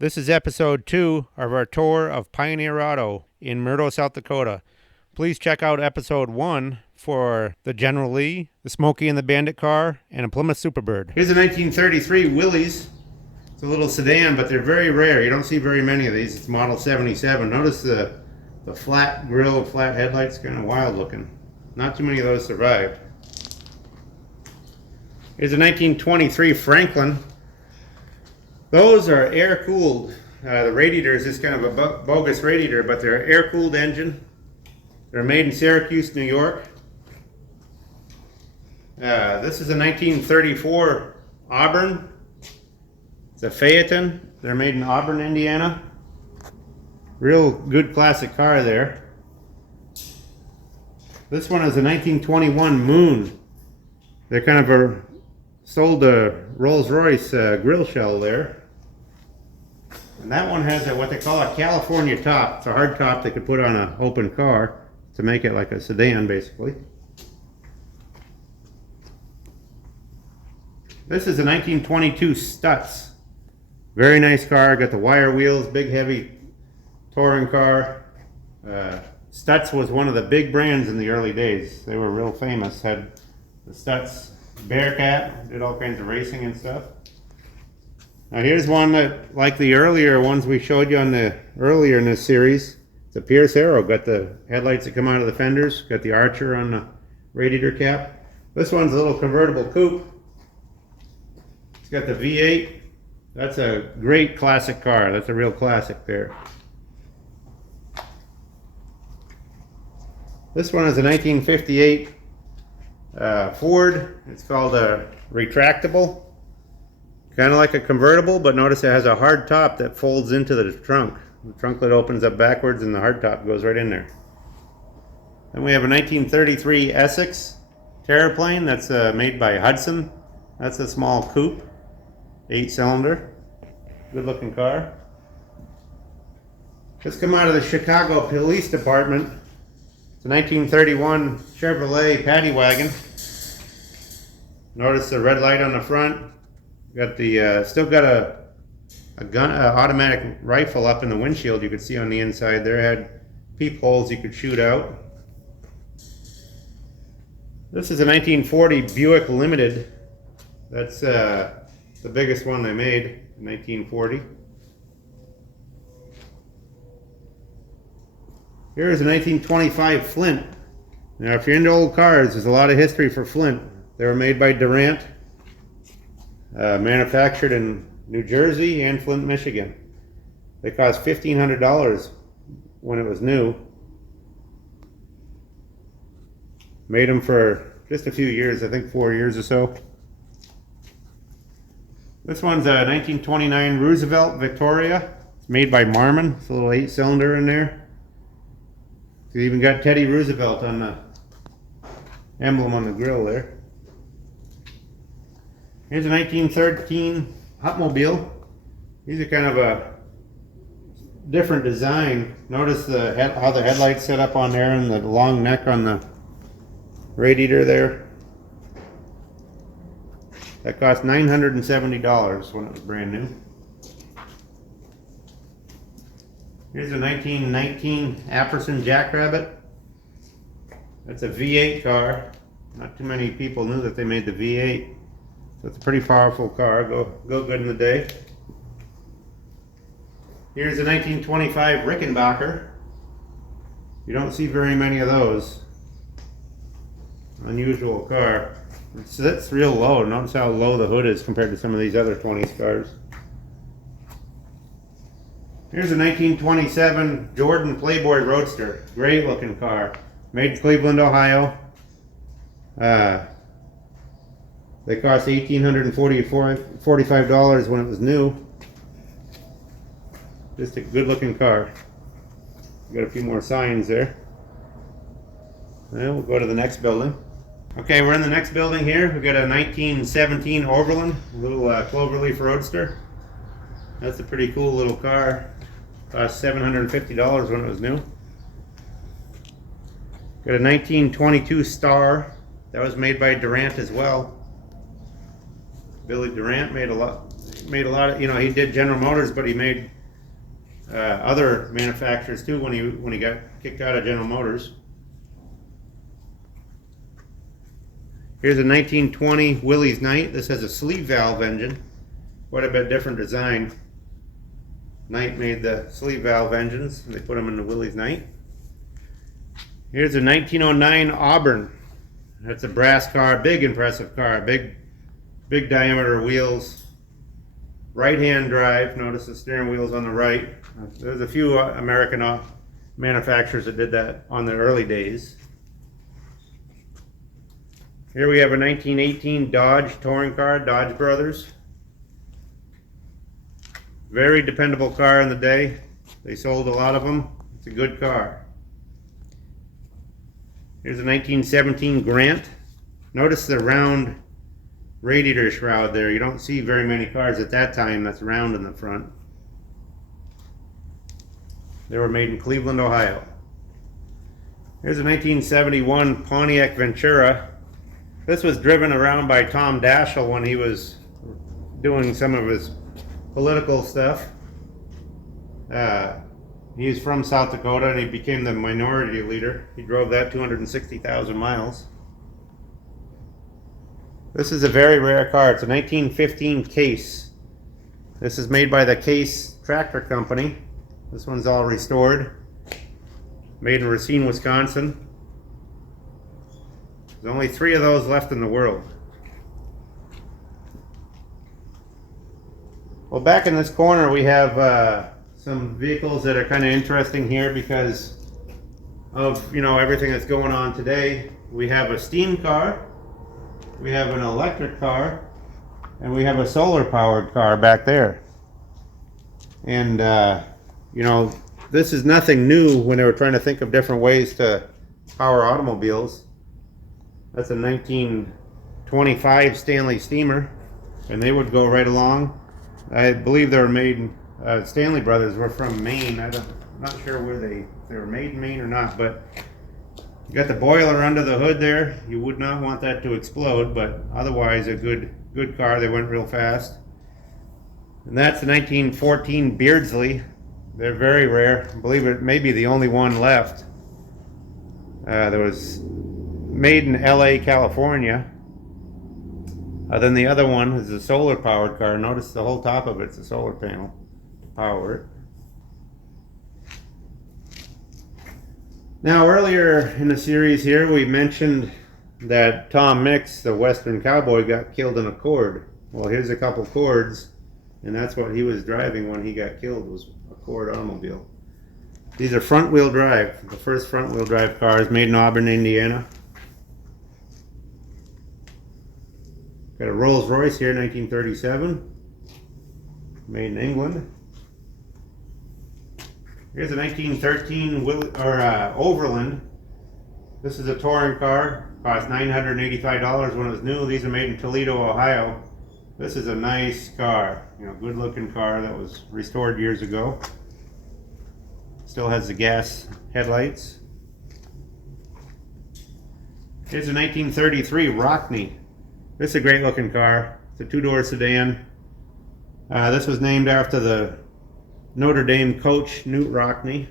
This is episode 2 of our tour of Pioneer Auto in Murdo, South Dakota. Please check out episode 1 for the General Lee, the Smokey and the Bandit Car, and a Plymouth Superbird. Here's a 1933 Willys. It's a little sedan, but they're very rare. You don't see very many of these. It's model 77. Notice the flat grille, flat headlights, kind of wild looking. Not too many of those survived. Here's a 1923 Franklin. Those are air-cooled. The radiator is just kind of a bogus radiator, but they're air-cooled engine. They're made in Syracuse, New York. This is a 1934 Auburn. It's a Phaeton. They're made in Auburn, Indiana. Real good classic car there. This one is a 1921 Moon. They're kind of sold a Rolls-Royce grill shell there. And that one has what they call a California top. It's a hard top they could put on an open car to make it like a sedan, basically. This is a 1922 Stutz. Very nice car. Got the wire wheels, big heavy touring car. Stutz was one of the big brands in the early days. They were real famous. Had the Stutz Bearcat, did all kinds of racing and stuff. Now here's one that, like the earlier ones we showed you earlier in this series, it's a Pierce Arrow. Got the headlights that come out of the fenders, got the Archer on the radiator cap. This one's a little convertible coupe. It's got the V8. That's a great classic car. That's a real classic there. This one is a 1958 Ford. It's called a retractable. Kind of like a convertible, but notice it has a hard top that folds into the trunk. The trunk lid opens up backwards and the hard top goes right in there. Then we have a 1933 Essex Terraplane that's made by Hudson. That's a small coupe, 8-cylinder. Good looking car. Just come out of the Chicago Police Department. It's a 1931 Chevrolet paddy wagon. Notice the red light on the front. Got the still got a gun, automatic rifle up in the windshield. You could see on the inside there. Had peepholes you could shoot out. This is a 1940 Buick Limited. That's the biggest one they made in 1940. Here's a 1925 Flint. Now, if you're into old cars, there's a lot of history for Flint. They were made by Durant. Manufactured in New Jersey and Flint, Michigan. They cost $1,500 when it was new. Made them for just a few years, I think 4 years or so. This one's a 1929 Roosevelt Victoria. It's made by Marmon. It's a little 8-cylinder in there. It's even got Teddy Roosevelt on the emblem on the grill there. Here's a 1913 Hupmobile. These are kind of a different design. Notice how the headlights set up on there and the long neck on the radiator there. That cost $970 when it was brand new. Here's a 1919 Apperson Jackrabbit. That's a V8 car. Not too many people knew that they made the V8. It's a pretty powerful car. Go good in the day. Here's a 1925 Rickenbacker. You don't see very many of those. Unusual car. It sits real low. Notice how low the hood is compared to some of these other 20s cars. Here's a 1927 Jordan Playboy Roadster. Great looking car. Made in Cleveland, Ohio. They cost $1,845 when it was new. Just a good looking car. Got a few more signs there. Well, we'll go to the next building. Okay, we're in the next building here. We've got a 1917 Overland, a little Cloverleaf Roadster. That's a pretty cool little car. Cost $750 when it was new. Got a 1922 Star. That was made by Durant as well. Billy Durant made a lot. made a lot of, he did General Motors, but he made other manufacturers too when he got kicked out of General Motors. Here's a 1920 Willys Knight. This has a sleeve valve engine, quite a bit different design. Knight made the sleeve valve engines, and they put them in the Willys Knight. Here's a 1909 Auburn. That's a brass car, big impressive car, big diameter wheels, right-hand drive. Notice the steering wheel's on the right. There's a few American manufacturers that did that on the early days. Here we have a 1918 Dodge touring car, Dodge Brothers. Very dependable car in the day. They sold a lot of them. It's a good car. Here's a 1917 Grant. Notice the round radiator shroud there. You don't see very many cars at that time that's round in the front. They were made in Cleveland, Ohio. Here's a 1971 Pontiac Ventura. This was driven around by Tom Daschle when he was doing some of his political stuff. He's from South Dakota, and he became the minority leader. He drove that 260,000 miles. This is a very rare car. It's a 1915 Case. This is made by the Case Tractor Company. This one's all restored. Made in Racine, Wisconsin. There's only 3 of those left in the world. Well, back in this corner we have some vehicles that are kind of interesting here because of everything that's going on today. We have a steam car, we have an electric car, and we have a solar powered car back there. And this is nothing new when they were trying to think of different ways to power automobiles. That's a 1925 Stanley Steamer, and they would go right along. I believe they were made, Stanley Brothers were from Maine. I'm not sure where they were made in Maine or not, but you got the boiler under the hood there. You would not want that to explode, but otherwise a good car. They went real fast. And that's the 1914 Beardsley. They're very rare. I believe it may be the only one left. There was made in LA, California. Then the other one is a solar powered car. Notice the whole top of it's a solar panel to power it. Now earlier in the series here we mentioned that Tom Mix, the Western cowboy, got killed in a Cord. Well, here's a couple Cords, and that's what he was driving when he got killed, was a Cord automobile. These are front wheel drive, the first front wheel drive cars made in Auburn, Indiana. Got a Rolls Royce here, 1937, made in England. Here's a 1913 Overland. This is a touring car, cost $985 when it was new. These are made in Toledo, Ohio. This is a nice car, good looking car that was restored years ago. Still has the gas headlights. Here's a 1933 Rockney. This is a great looking car. It's a 2-door sedan. This was named after the Notre Dame coach, Knute Rockne,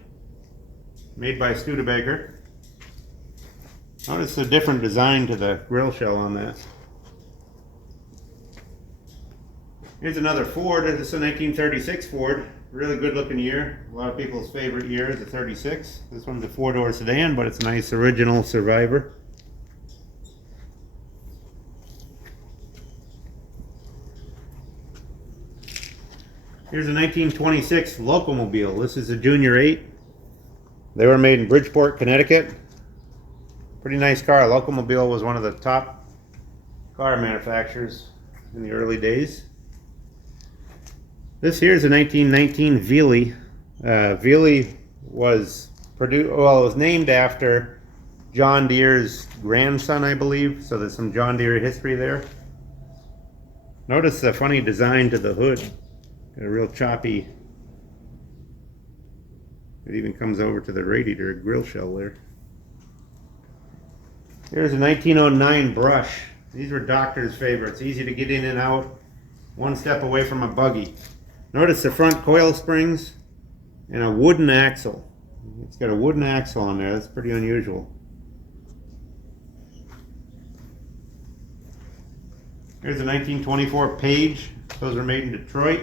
made by Studebaker. Notice the different design to the grill shell on that. Here's another Ford. This is a 1936 Ford. Really good looking year. A lot of people's favorite year is a 36. This one's a 4-door sedan, but it's a nice original survivor. Here's a 1926 Locomobile. This is a Junior 8. They were made in Bridgeport, Connecticut. Pretty nice car. Locomobile was one of the top car manufacturers in the early days. This here is a 1919 Veely. Veely was produced, well, it was named after John Deere's grandson, I believe. So there's some John Deere history there. Notice the funny design to the hood. Got a real choppy, it even comes over to the radiator grill shell there. Here's a 1909 Brush. These were doctors' favorites. Easy to get in and out. one step away from a buggy. Notice the front coil springs and a wooden axle. It's got a wooden axle on there. That's pretty unusual. Here's a 1924 Page. Those are made in Detroit.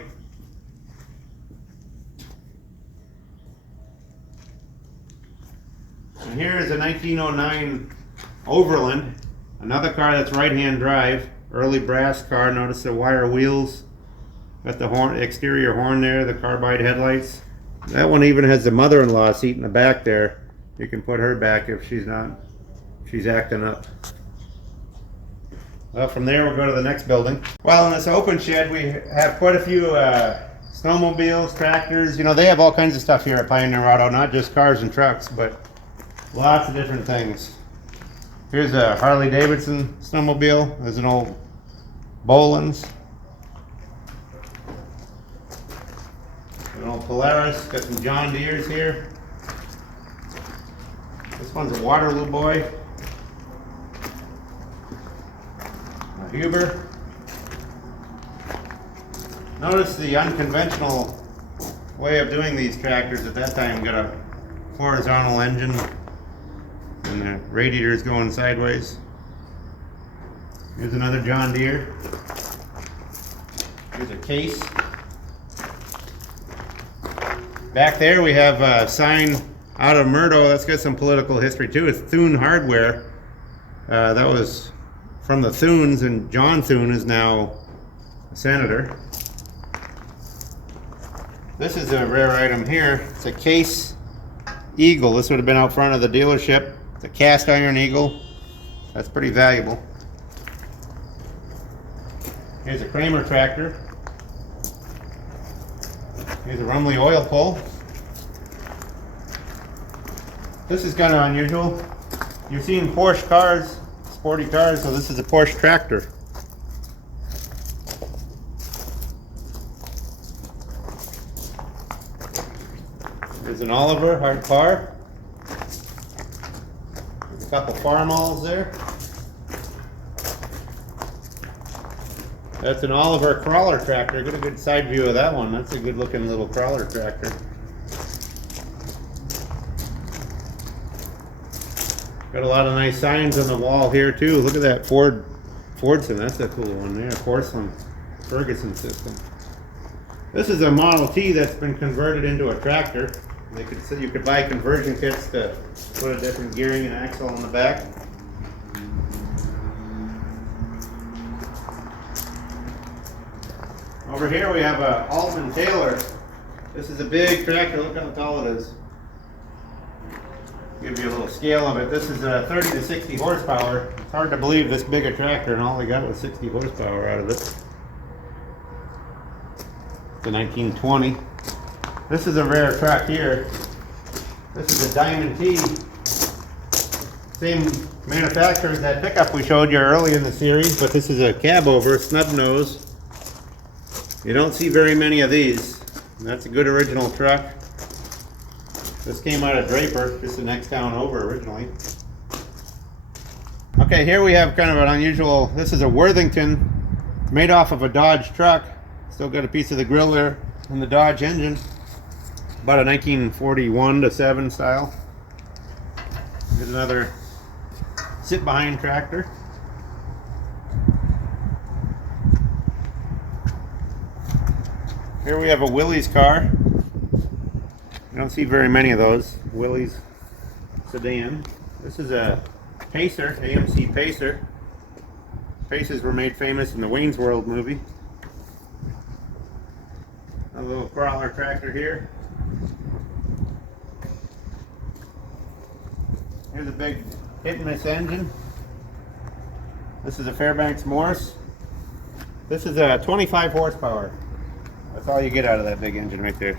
And here is a 1909 Overland, another car that's right-hand drive, early brass car. Notice the wire wheels, got the horn, exterior horn there, the carbide headlights. That one even has the mother-in-law seat in the back there. You can put her back if she's acting up. Well, from there we'll go to the next building. Well, in this open shed we have quite a few snowmobiles, tractors. You know, they have all kinds of stuff here at Pioneer Auto, not just cars and trucks, but lots of different things. Here's a Harley Davidson snowmobile. There's an old Boland's. An old Polaris. Got some John Deere's here. This one's a Waterloo boy. A Huber. Notice the unconventional way of doing these tractors at that time. Got a horizontal engine and the radiator's going sideways. Here's another John Deere. Here's a Case. Back there we have a sign out of Murdo. That's got some political history too. It's Thune Hardware. That was from the Thunes, and John Thune is now a senator. This is a rare item here. It's a Case Eagle. This would have been out front of the dealership. It's a cast iron Eagle. That's pretty valuable. Here's a Kramer tractor. Here's a Rumley oil pull. This is kind of unusual. You've seen Porsche cars, sporty cars, so this is a Porsche tractor. There's an Oliver hard car. There's a couple Farmalls there. That's an Oliver crawler tractor. Get a good side view of that one. That's a good looking little crawler tractor. Got a lot of nice signs on the wall here too. Look at that Fordson. That's a cool one there. Porcelain Ferguson system. This is a Model T that's been converted into a tractor. You could buy conversion kits to put a different gearing and axle on the back. Over here we have a Altman Taylor. This is a big tractor. Look how tall it is. Give you a little scale of it. This is a 30 to 60 horsepower. It's hard to believe this big a tractor and all they got was 60 horsepower out of it. It's a 1920. This is a rare truck here. This is a Diamond T. Same manufacturer as that pickup we showed you early in the series, but this is a cab over, snub nose. You don't see very many of these. That's a good original truck. This came out of Draper, just the next town over originally. Okay, here we have kind of an unusual, this is a Worthington made off of a Dodge truck. Still got a piece of the grill there in the Dodge engine. About a 1941 to 7 style. Here's another sit behind tractor. Here we have a Willys car. You don't see very many of those. Willys sedan. This is a Pacer, AMC Pacer. Pacers were made famous in the Wayne's World movie. A little crawler tractor here. Here's a big hit and miss engine. This is a Fairbanks Morse. This is a 25 horsepower. That's all you get out of that big engine right there.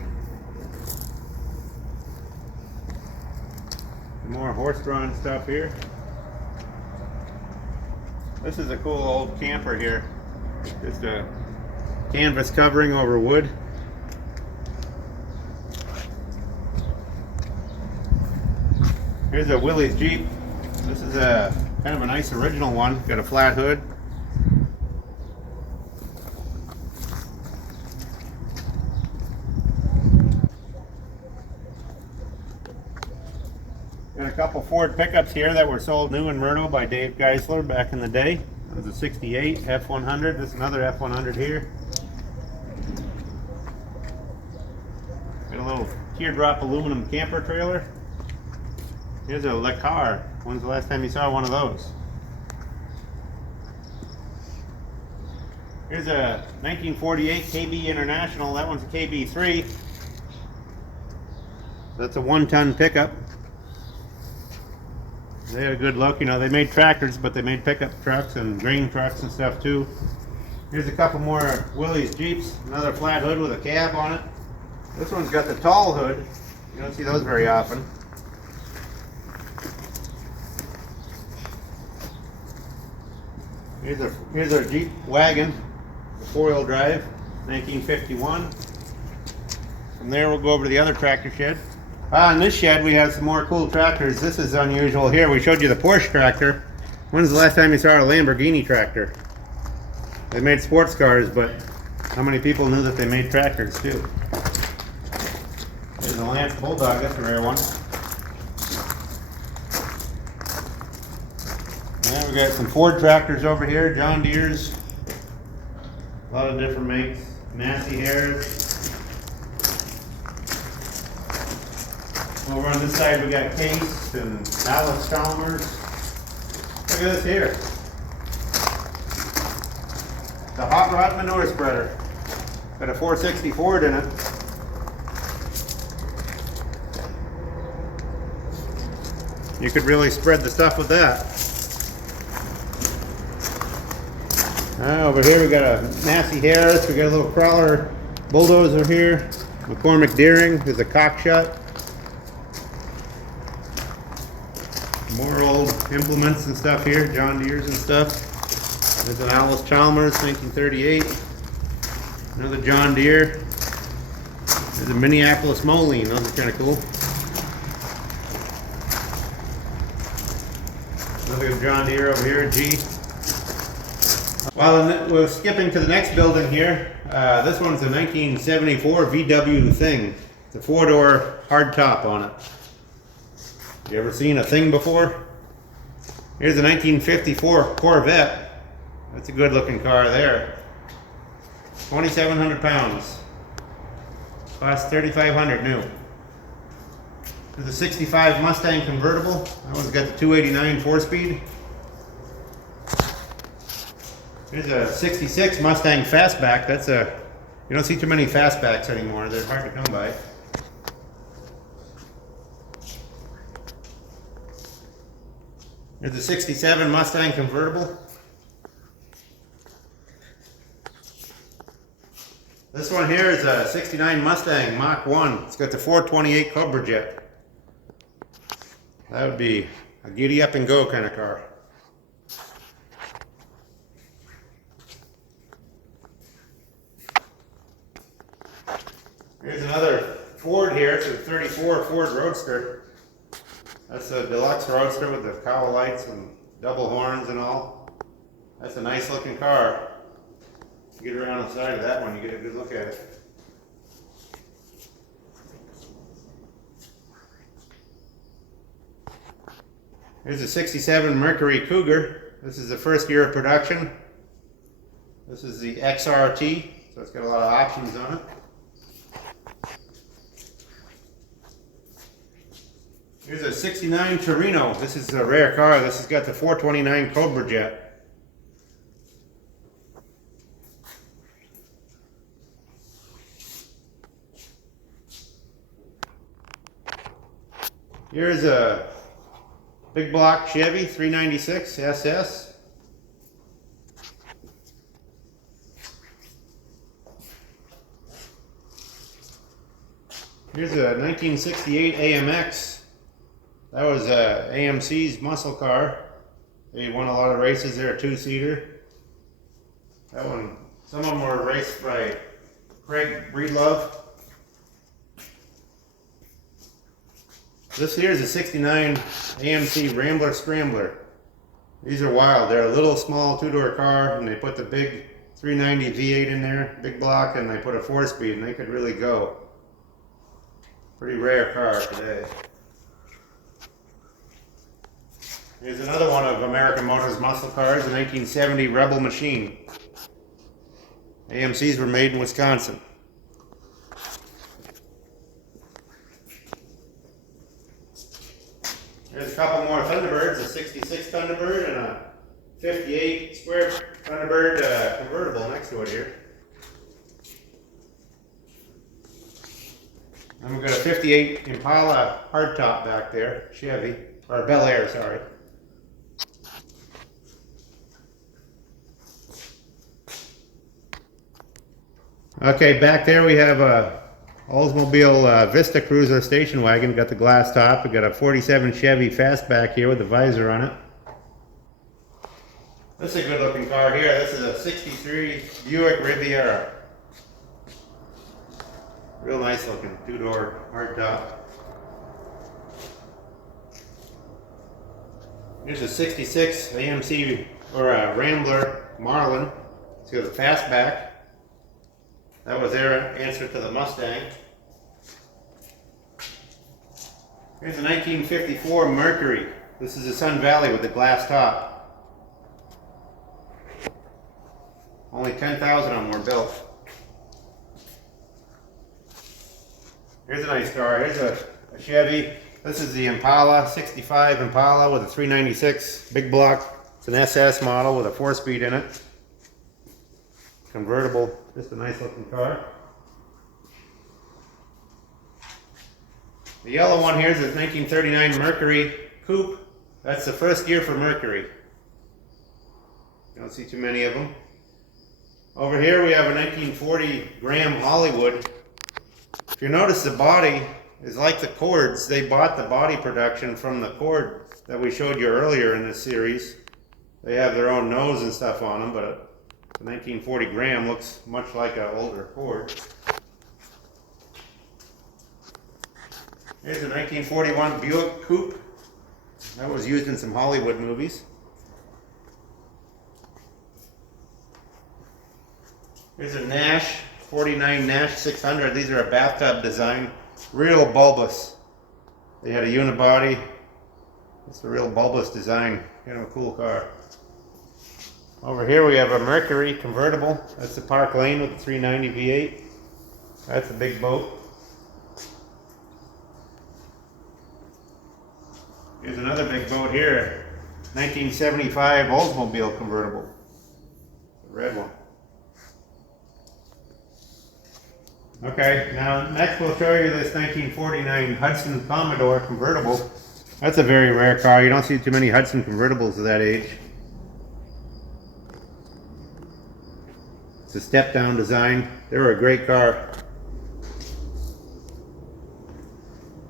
Some more horse-drawn stuff here. This is a cool old camper here. Just a canvas covering over wood. Here's a Willys Jeep. This is a kind of a nice original one. Got a flat hood. Got a couple Ford pickups here that were sold new in Murdo by Dave Geisler back in the day. It was a 68 F100. This is another F100 here. Got a little teardrop aluminum camper trailer. Here's a Le Car. When's the last time you saw one of those? Here's a 1948 KB International. That one's a KB3. That's a 1-ton pickup. They had a good look. You know, they made tractors, but they made pickup trucks and grain trucks and stuff too. Here's a couple more Willys Jeeps. Another flat hood with a cab on it. This one's got the tall hood. You don't see those very often. Here's our Jeep wagon, 4-wheel drive, 1951. From there we'll go over to the other tractor shed. In this shed we have some more cool tractors. This is unusual here. We showed you the Porsche tractor. When's the last time you saw a Lamborghini tractor? They made sports cars, but how many people knew that they made tractors too? There's a Lance Bulldog, that's a rare one. And we got some Ford tractors over here, John Deere's. A lot of different makes. Massey Harris. Over on this side we got Case and Alex Chalmers. Look at this here. The Hot Rod Manure Spreader. Got a 460 Ford in it. You could really spread the stuff with that. Over here we got a Massey Harris. We got a little crawler bulldozer here. McCormick Deering. There's a cock shut. More old implements and stuff here, John Deere's and stuff. There's an Alice Chalmers, 1938. Another John Deere. There's a Minneapolis Moline, those are kind of cool. Another John Deere over here, G. Well, we're skipping to the next building here. This one's a 1974 VW Thing. It's a 4-door hard top on it. You ever seen a Thing before? Here's a 1954 Corvette. That's a good looking car there. 2,700 pounds. Cost $3,500 new. There's a 65 Mustang convertible. That one's got the 289 4-speed. Here's a 66 Mustang Fastback. You don't see too many Fastbacks anymore. They're hard to come by. There's a 67 Mustang convertible. This one here is a 69 Mustang Mach 1. It's got the 428 Cobra jet. That would be a giddy up and go kind of car. Here's another Ford here. It's a 34 Ford Roadster. That's a deluxe Roadster with the cowl lights and double horns and all. That's a nice looking car. You get around the side of that one, you get a good look at it. Here's a 67 Mercury Cougar. This is the first year of production. This is the XRT, so it's got a lot of options on it. Here's a 69 Torino. This is a rare car. This has got the 429 Cobra jet. Here's a big block Chevy 396 SS. Here's a 1968 AMX. That was AMC's muscle car. They won a lot of races there, a 2-seater. That one, some of them were raced by Craig Breedlove. This here is a 69 AMC Rambler Scrambler. These are wild. They're a little small 2-door car, and they put the big 390 V8 in there, big block, and they put a 4-speed, and they could really go. Pretty rare car today. Here's another one of American Motors muscle cars, a 1970 Rebel Machine. AMCs were made in Wisconsin. There's a couple more Thunderbirds, a 66 Thunderbird and a 58 square Thunderbird convertible next to it here. And we've got a 58 Impala hardtop back there, Chevy, or Bel Air, sorry. Okay, back there we have a Oldsmobile Vista Cruiser station wagon. Got the glass top. We got a 47 Chevy Fastback here with the visor on it. This is a good looking car here. This is a 63 Buick Riviera. Real nice looking, two-door hardtop. Here's a 66 AMC or a Rambler Marlin. It's got a fastback. That was their answer to the Mustang. Here's a 1954 Mercury. This is a Sun Valley with the glass top. Only 10,000 of them were built. Here's a nice car. Here's a Chevy. This is the Impala, 65 Impala with a 396 big block. It's an SS model with a 4-speed in it. Convertible, just a nice looking car. The yellow one here is a 1939 Mercury Coupe. That's the first year for Mercury. You don't see too many of them. Over here we have a 1940 Graham Hollywood. If you notice, the body is like the Cords. They bought the body production from the Cord that we showed you earlier in this series. They have their own nose and stuff on them, but the 1940 Graham looks much like an older Cord. Here's a 1941 Buick Coupe. That was used in some Hollywood movies. Here's a Nash 49 Nash 600. These are a bathtub design. Real bulbous. They had a unibody. It's a real bulbous design. Kind of a cool car. Over here we have a Mercury convertible. That's the Park Lane with the 390 V8. That's a big boat. Here's another big boat here. 1975 Oldsmobile convertible. The red one. Okay, now next we'll show you this 1949 Hudson Commodore convertible. That's a very rare car. You don't see too many Hudson convertibles of that age. It's a step-down design. They were a great car.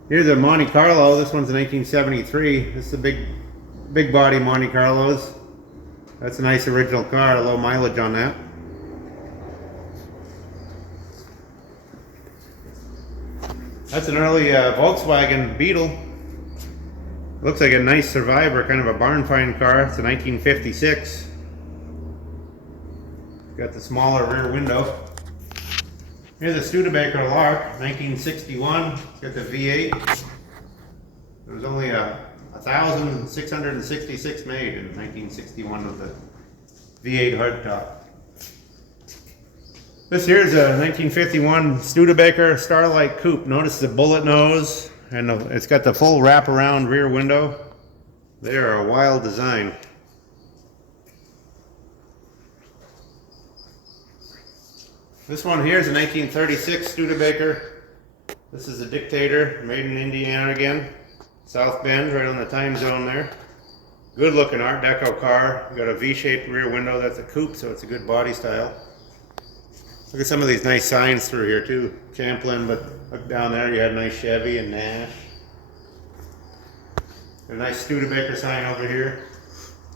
Here's a Monte Carlo. This one's a 1973. This is a big body Monte Carlos. That's a nice original car. Low mileage on that. That's an early Volkswagen Beetle. Looks like a nice Survivor, kind of a barn find car. It's a 1956. Got the smaller rear window. Here's a Studebaker Lark, 1961. It's got the V8. There was only 1,666 made in 1961 with the V8 hardtop. This here is a 1951 Studebaker Starlight Coupe. Notice the bullet nose, and it's got the full wraparound rear window. They are a wild design. This one here is a 1936 Studebaker. This is a Dictator, made in Indiana again. South Bend, right on the time zone there. Good looking Art Deco car. Got a V-shaped rear window. That's a coupe, so it's a good body style. Look at some of these nice signs through here too. Champlin, but look down there, you have a nice Chevy and Nash. A nice Studebaker sign over here.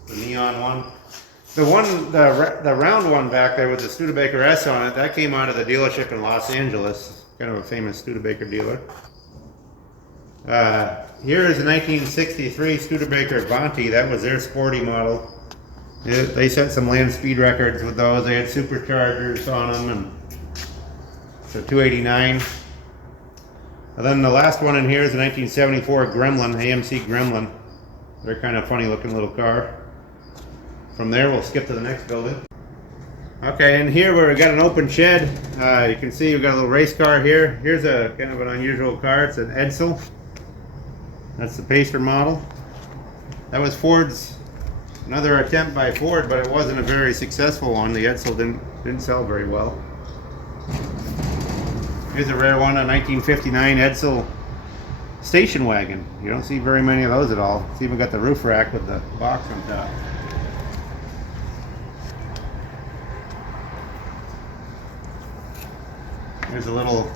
The neon one. The round one back there with the Studebaker S on it, that came out of the dealership in Los Angeles. Kind of a famous Studebaker dealer. Here is a 1963 Studebaker Monte. That was their sporty model. They set some land speed records with those. They had superchargers on them, and so 289. And then the last one in here is a 1974 Gremlin, AMC Gremlin. They're kind of funny looking little car. From there we'll skip to the next building. Okay, and here we've got an open shed. You can see we've got a little race car here. Here's a kind of an unusual car. It's an Edsel. That's the Pacer model. That was Ford's, another attempt by Ford, but it wasn't a very successful one. The Edsel didn't sell very well. Here's a rare one, a 1959 Edsel station wagon. You don't see very many of those at all. It's even got the roof rack with the box on top. There's a little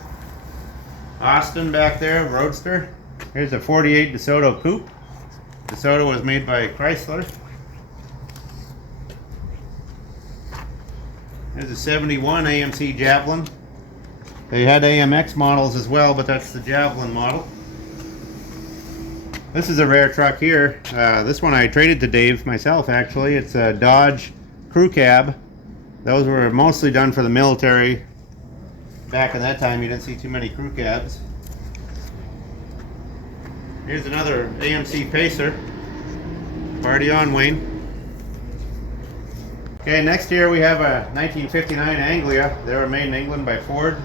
Austin back there, Roadster. Here's a 48 DeSoto Coupe. DeSoto was made by Chrysler. There's a 71 AMC Javelin. They had AMX models as well, but that's the Javelin model. This is a rare truck here. This one I traded to Dave myself, actually. It's a Dodge Crew Cab. Those were mostly done for the military. Back in that time, you didn't see too many crew cabs. Here's another AMC Pacer. Party on, Wayne. Okay, next here we have a 1959 Anglia. They were made in England by Ford.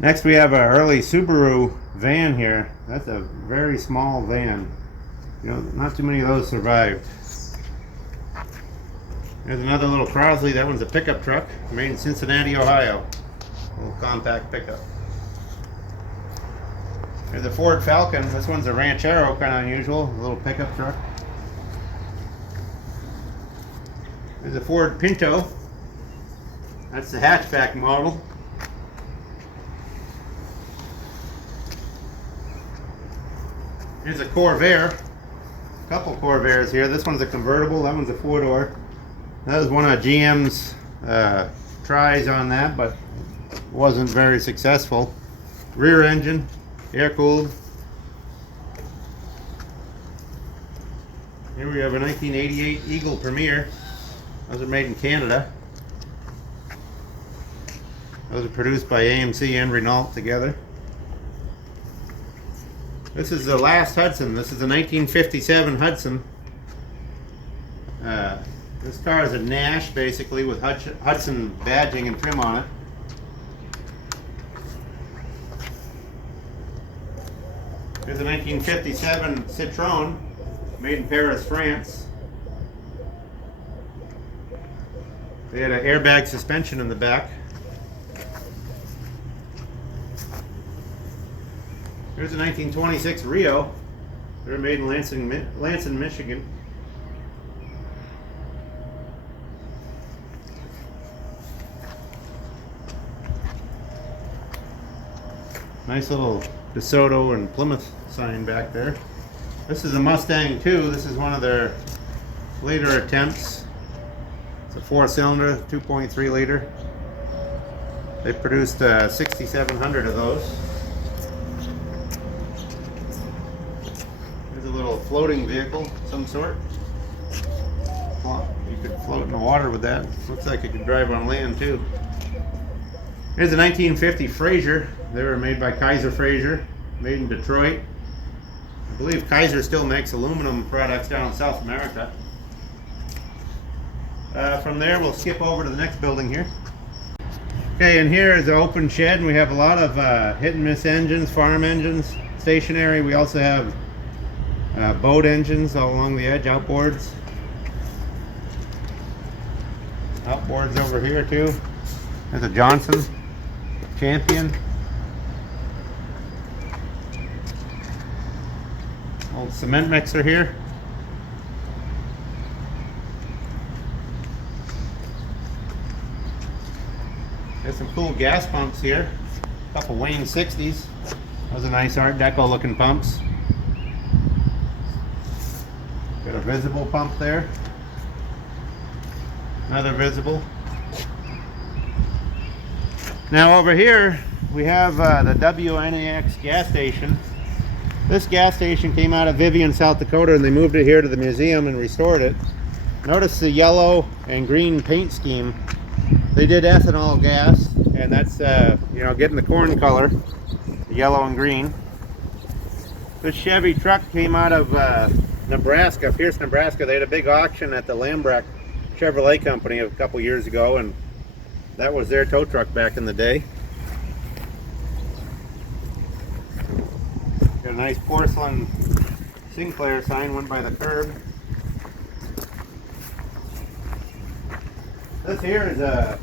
Next we have an early Subaru van here. That's a very small van. You know, not too many of those survived. There's another little Crosley. That one's a pickup truck made in Cincinnati, Ohio. A little compact pickup. There's a Ford Falcon. This one's a Ranchero, kind of unusual. A little pickup truck. There's a Ford Pinto. That's the hatchback model. Here's a Corvair. A couple Corvairs here. This one's a convertible. That one's a four-door. That was one of GM's tries on that, but wasn't very successful. Rear engine, air-cooled. Here we have a 1988 Eagle Premier. Those are made in Canada. Those are produced by AMC and Renault together. This is the last Hudson. This is a 1957 Hudson. This car is a Nash, basically, with Hudson badging and trim on it. Here's a 1957 Citroen, made in Paris, France. They had an airbag suspension in the back. Here's a 1926 Rio. They're made in Lansing, Michigan. Nice little DeSoto and Plymouth sign back there. This is a Mustang too. This is one of their later attempts. It's a 4-cylinder, 2.3 liter. They produced 6,700 of those. There's a little floating vehicle of some sort. You could float in the water with that. Looks like it could drive on land too. Here's a 1950 Fraser. They were made by Kaiser Fraser, made in Detroit. I believe Kaiser still makes aluminum products down in South America. From there, we'll skip over to the next building here. Okay, and here is an open shed, and we have a lot of hit and miss engines, farm engines, stationary. We also have boat engines all along the edge, outboards. Outboards over here too. There's a Johnson Champion. Old cement mixer here. There's some cool gas pumps here. A couple Wayne 60s. Those are nice Art Deco looking pumps. Got a visible pump there. Another visible. Now over here we have the WNAX gas station. This gas station came out of Vivian, South Dakota, and they moved it here to the museum and restored it. Notice the yellow and green paint scheme. They did ethanol gas, and that's you know, getting the corn color, the yellow and green. This Chevy truck came out of Nebraska, Pierce, Nebraska. They had a big auction at the Lambrack Chevrolet company a couple years ago, and that was their tow truck back in the day. Got a nice porcelain Sinclair sign, went by the curb. This here is a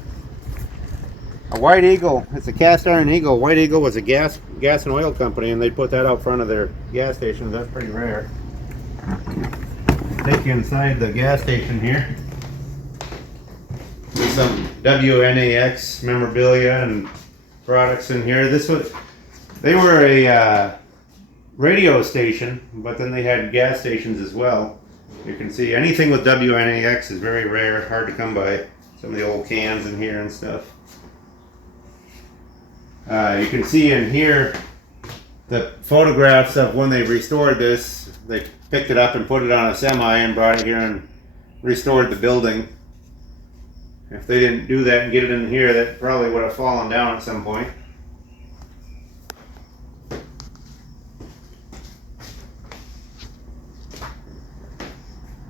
White Eagle. It's a cast iron Eagle. White Eagle was a gas and oil company, and they put that out front of their gas stations. That's pretty rare. Take you inside the gas station here. There's some WNAX memorabilia and products in here. They were a radio station, but then they had gas stations as well. You can see anything with WNAX is very rare, hard to come by. Some of the old cans in here and stuff. You can see in here the photographs of when they restored this. They picked it up and put it on a semi and brought it here and restored the building. If they didn't do that and get it in here, that probably would have fallen down at some point.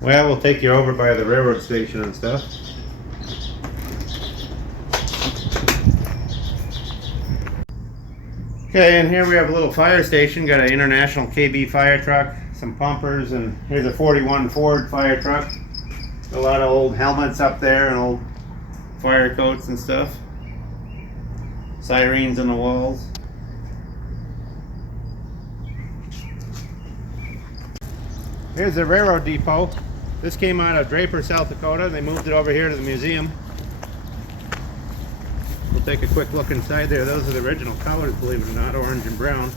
Well, we'll take you over by the railroad station and stuff. Okay, and here we have a little fire station. Got an International KB fire truck, some pumpers, and here's a 41 Ford fire truck. A lot of old helmets up there and old fire coats and stuff. Sirens on the walls. Here's the railroad depot. This came out of Draper, South Dakota. They moved it over here to the museum. We'll take a quick look inside there. Those are the original colors, believe it or not, orange and brown.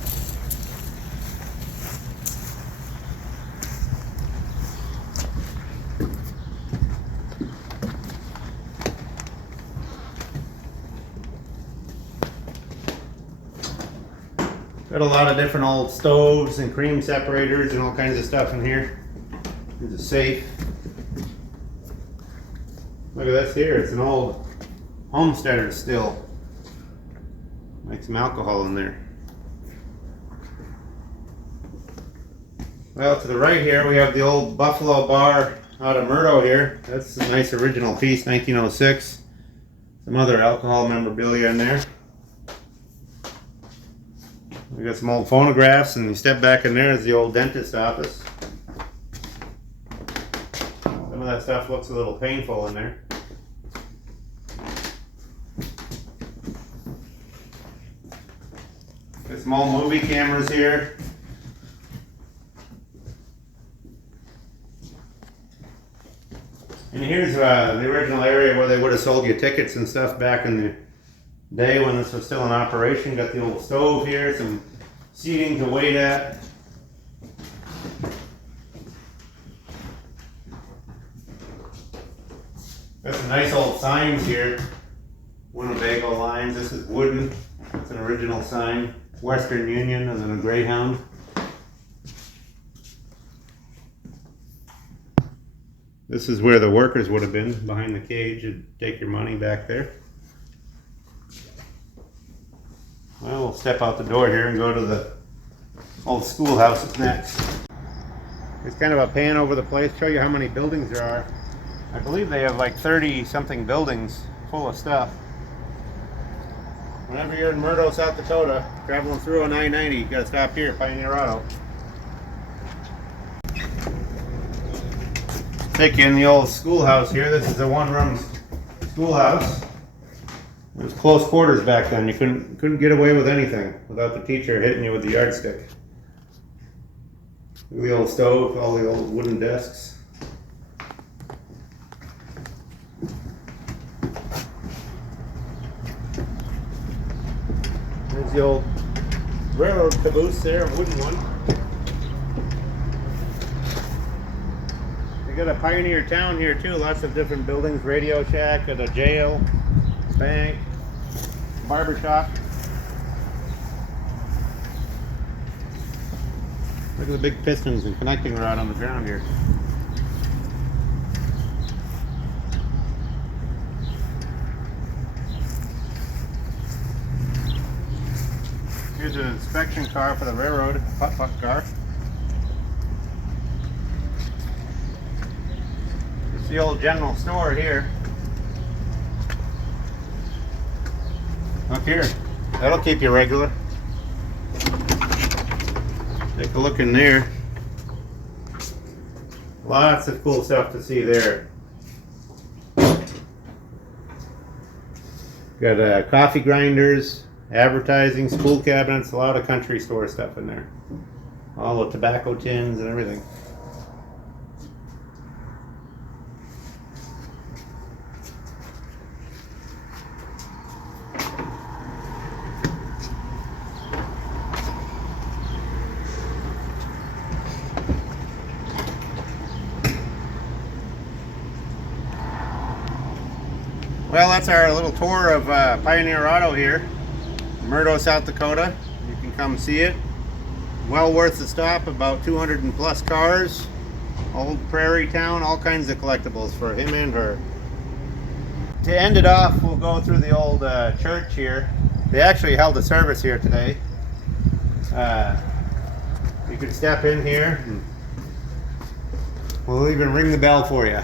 Got a lot of different old stoves and cream separators and all kinds of stuff in here. There's a safe. Look at this here. It's an old homesteader still. Like some alcohol in there. Well, to the right here we have the old Buffalo Bar out of Murdo here. That's a nice original piece, 1906. Some other alcohol memorabilia in there. We got some old phonographs, and you step back in there is the old dentist office. Some of that stuff looks a little painful in there. Got some old movie cameras here. And here's the original area where they would have sold you tickets and stuff back in the day when this was still in operation. Got the old stove here, some seating to wait at. Got some nice old signs here. Winnebago lines. This is wooden. It's an original sign. Western Union and then a Greyhound. This is where the workers would have been, behind the cage. You'd take your money back there. Well, we'll step out the door here and go to the old schoolhouse next. It's kind of a pan over the place, show you how many buildings there are. I believe they have like 30 something buildings full of stuff. Whenever you're in Murdo, South Dakota, traveling through on I-90, you gotta stop here at Pioneer Auto. Take you in the old schoolhouse here. This is a one-room schoolhouse. It was close quarters back then. You couldn't get away with anything without the teacher hitting you with the yardstick. Look at the old stove, all the old wooden desks. There's the old railroad caboose there, a wooden one. They got a pioneer town here too, lots of different buildings, radio shack, and a jail, bank, barber shop. Look at the big pistons and connecting rod on the ground here. Here's an inspection car for the railroad, putt-putt car. It's the old general store here. Look here, that'll keep you regular. Take a look in there. Lots of cool stuff to see there. Got coffee grinders, advertising, spool cabinets, a lot of country store stuff in there. All the tobacco tins and everything. Well, that's our little tour of Pioneer Auto here, Murdo, South Dakota. You can come see it. Well worth the stop, about 200 and plus cars. Old prairie town, all kinds of collectibles for him and her. To end it off, we'll go through the old church here. They actually held a service here today. You could step in here. And we'll even ring the bell for you.